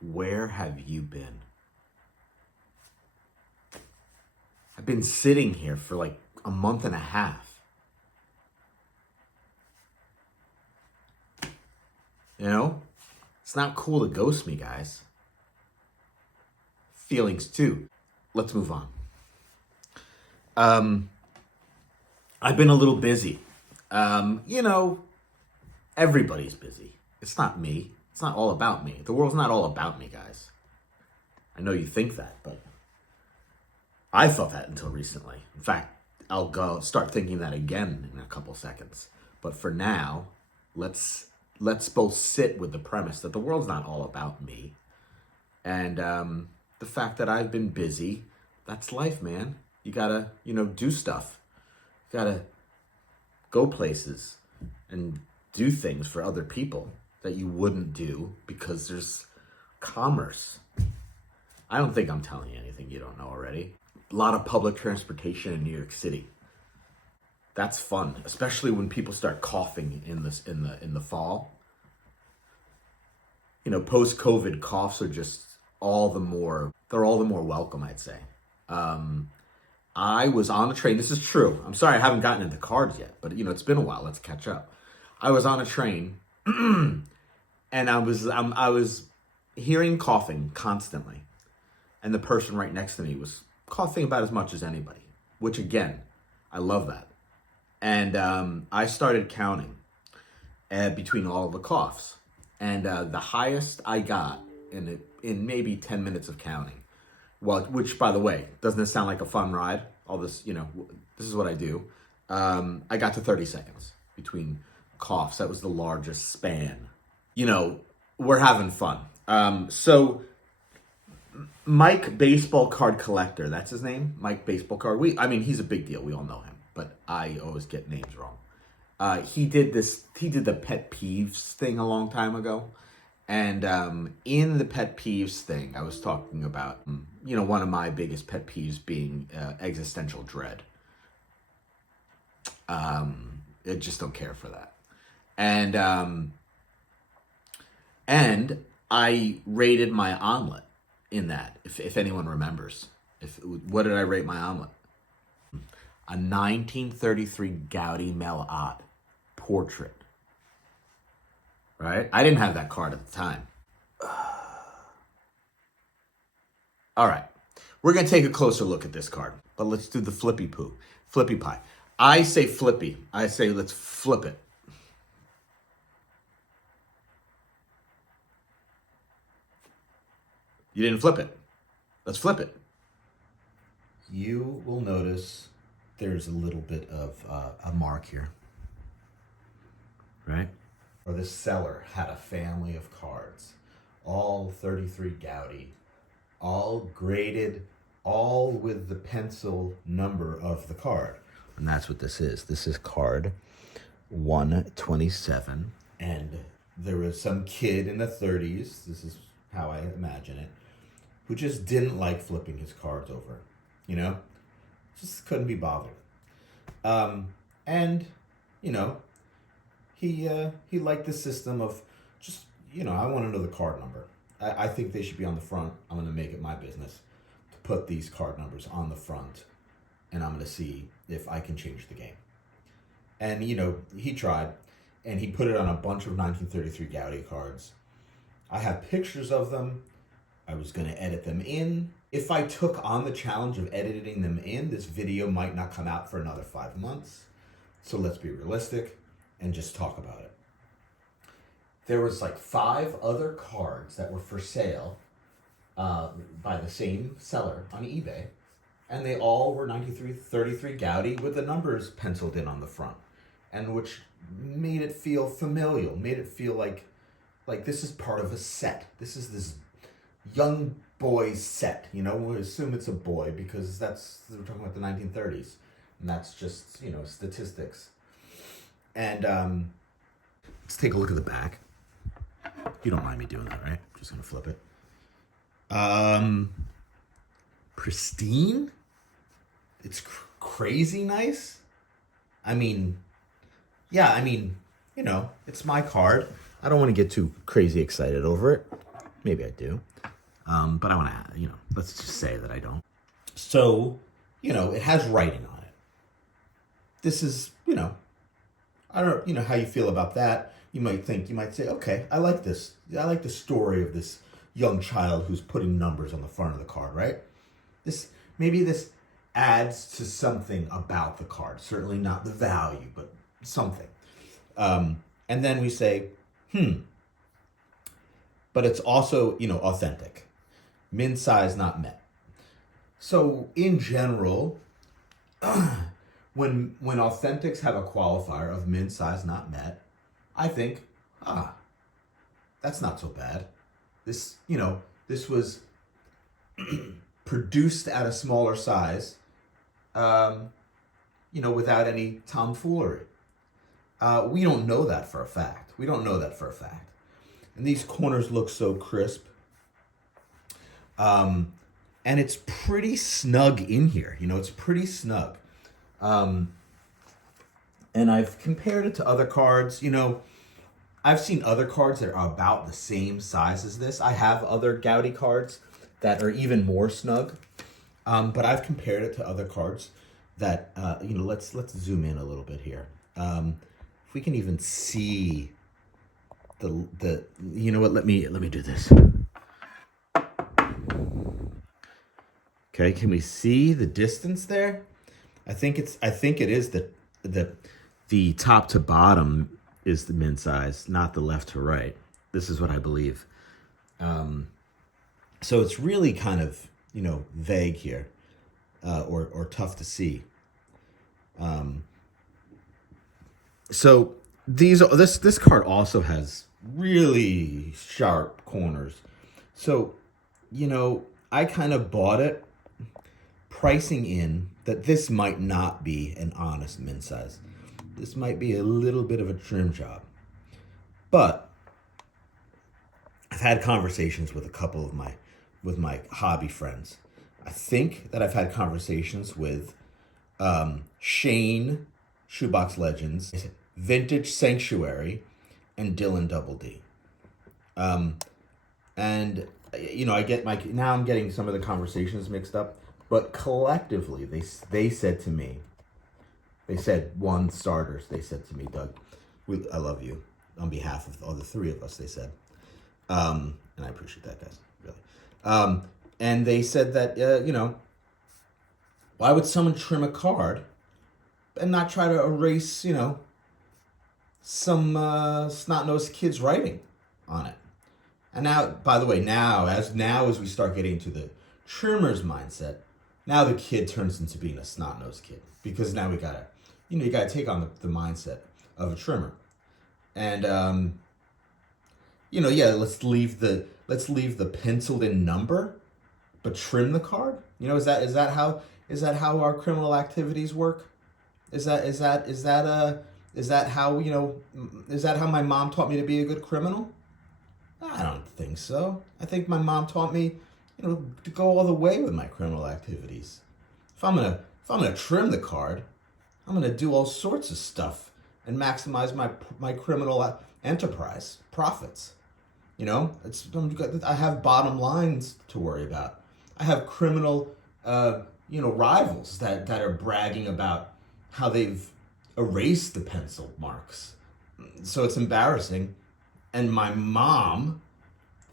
Where have you been? I've been sitting here for like a month and a half. You know? It's not cool to ghost me, guys. Feelings too. Let's move on. I've been a little busy. Everybody's busy. It's not me. It's not all about me. The world's not all about me, guys. I know you think that, but I thought that until recently. In fact, I'll go start thinking that again in a couple seconds. But for now, let's both sit with the premise that the world's not all about me. And the fact that I've been busy, that's life, man. You gotta, do stuff. You gotta go places and do things for other people that you wouldn't do because there's commerce. I don't think I'm telling you anything you don't know already. A lot of public transportation in New York City. That's fun, especially when people start coughing in the fall. Post-COVID coughs are just all the more welcome, I'd say. I was on a train. This is true. I'm sorry I haven't gotten into cards yet, but it's been a while. Let's catch up. I was on a train and I was hearing coughing constantly. And the person right next to me was coughing about as much as anybody, which again, I love that. And I started counting between all of the coughs. And the highest I got in maybe 10 minutes of counting, which, by the way, doesn't it sound like a fun ride? All this, this is what I do. I got to 30 seconds between coughs. That was the largest span. We're having fun. So Mike Baseball Card Collector, that's his name, Mike Baseball Card. He's a big deal. We all know him, but I always get names wrong. He did the pet peeves thing a long time ago. And in the pet peeves thing, I was talking about, one of my biggest pet peeves being existential dread. I just don't care for that. And I rated my omelet in that, if anyone remembers. What did I rate my omelet? A 1933 Goudey Melvin portrait. Right? I didn't have that card at the time. All right. We're going to take a closer look at this card, but let's do the flippy pie. I say flippy. I say let's flip it. You didn't flip it. Let's flip it. You will notice there's a little bit of a mark here. Right? Or the seller had a family of cards, all 33 Goudey, all graded, all with the pencil number of the card. And that's what this is. This is card 127. And there was some kid in the 30s, this is how I imagine it, who just didn't like flipping his cards over, Just couldn't be bothered. He liked the system of just, I want to know the card number. I think they should be on the front. I'm going to make it my business to put these card numbers on the front, and I'm going to see if I can change the game. And, he tried, and he put it on a bunch of 1933 Goudey cards. I have pictures of them. I was going to edit them in. If I took on the challenge of editing them in, this video might not come out for another 5 months. So let's be realistic and just talk about it. There was like 5 other cards that were for sale by the same seller on eBay, and they all were 1933 Goudey with the numbers penciled in on the front, and which made it feel familial, made it feel like this is part of a set. This is this young boy's set, we assume it's a boy because we're talking about the 1930s, and that's just, statistics. And let's take a look at the back. You don't mind me doing that, right? I'm just gonna flip it. Pristine. It's crazy nice. It's my card. I don't want to get too crazy excited over it. Maybe I do. But I want to, let's just say that I don't. So, it has writing on it. This is, I don't know, how you feel about that. You might say, okay, I like this. I like the story of this young child who's putting numbers on the front of the card, right? Maybe this adds to something about the card. Certainly not the value, but something. And then we say, but it's also, authentic. Min size not met. So in general, when authentics have a qualifier of min size not met, I think, that's not so bad. This was produced at a smaller size, without any tomfoolery. We don't know that for a fact. And these corners look so crisp. And it's pretty snug in here. It's pretty snug. And I've compared it to other cards. I've seen other cards that are about the same size as this. I have other Goudey cards that are even more snug. But I've compared it to other cards that, let's zoom in a little bit here. If we can even see the let me do this. Okay, can we see the distance there? I think it is the top to bottom is the min size, not the left to right. This is what I believe. So it's really kind of, vague here, or tough to see. So this card also has really sharp corners. So, I kind of bought it pricing in that this might not be an honest min size. This might be a little bit of a trim job. But I've had conversations with a couple of my hobby friends. I think that I've had conversations with Shane, Shoebox Legends, Vintage Sanctuary, and Dylan Double D. And now I'm getting some of the conversations mixed up, but collectively they said to me, they said to me, Doug, I love you on behalf of all the three of us, they said. And I appreciate that, guys, really. And they said that, why would someone trim a card and not try to erase, some snot-nosed kid's writing on it? And now, by the way, as we start getting into the trimmer's mindset, now the kid turns into being a snot-nosed kid, because now you gotta take on the mindset of a trimmer. And let's leave the penciled in number, but trim the card. Is that how our criminal activities work? Is that how my mom taught me to be a good criminal? I don't think so. I think my mom taught me, to go all the way with my criminal activities. If I'm gonna trim the card, I'm gonna do all sorts of stuff and maximize my criminal enterprise profits. I have bottom lines to worry about. I have criminal, rivals that are bragging about how they've erased the pencil marks. So it's embarrassing. And my mom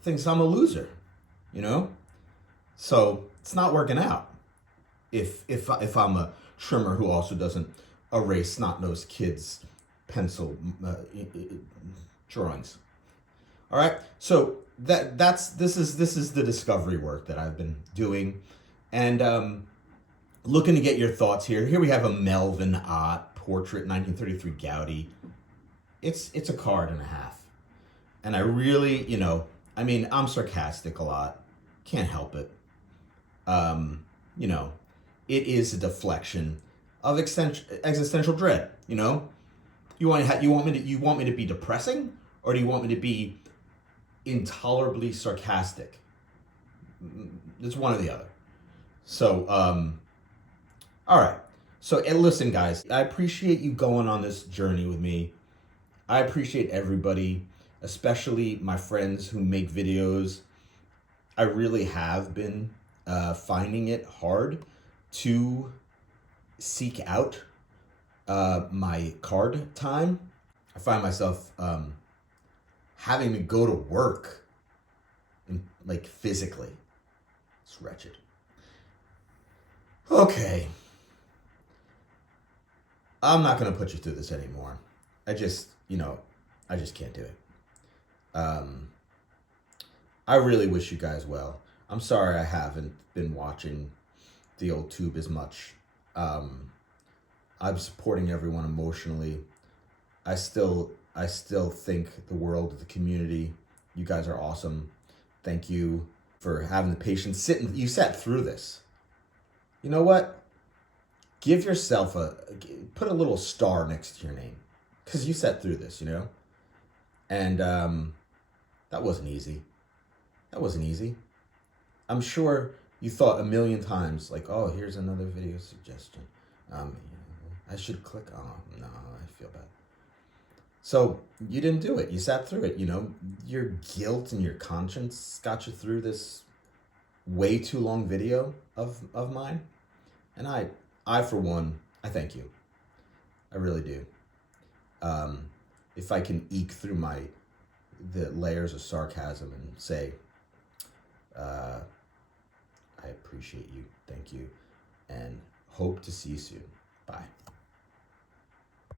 thinks I'm a loser, So it's not working out if I'm a trimmer who also doesn't erase snot-nosed kids' pencil drawings. All right, so this is the discovery work that I've been doing, and looking to get your thoughts here. Here we have a Melvin Ott portrait, 1933 Goudey. It's a card and a half, and I really, I'm sarcastic a lot. Can't help it. It is a deflection of existential dread. You want me to be depressing, or do you want me to be intolerably sarcastic? It's one or the other. So, all right. So, and listen, guys, I appreciate you going on this journey with me. I appreciate everybody, especially my friends who make videos I really have been finding it hard to seek out my card time. I find myself having to go to work, and, like, physically. It's wretched. Okay. I'm not going to put you through this anymore. I just can't do it. I really wish you guys well. I'm sorry I haven't been watching the old tube as much. I'm supporting everyone emotionally. I still think the world of the community. You guys are awesome. Thank you for having the patience. You sat through this. You know what? Give yourself put a little star next to your name, because you sat through this, and that wasn't easy. That wasn't easy. I'm sure you thought a million times, like, oh, here's another video suggestion. I should click. Oh, no, I feel bad. So you didn't do it. You sat through it. Your guilt and your conscience got you through this way too long video of mine. And I for one, I thank you. I really do. If I can eke through the layers of sarcasm and say, I appreciate you. Thank you. And hope to see you soon. Bye.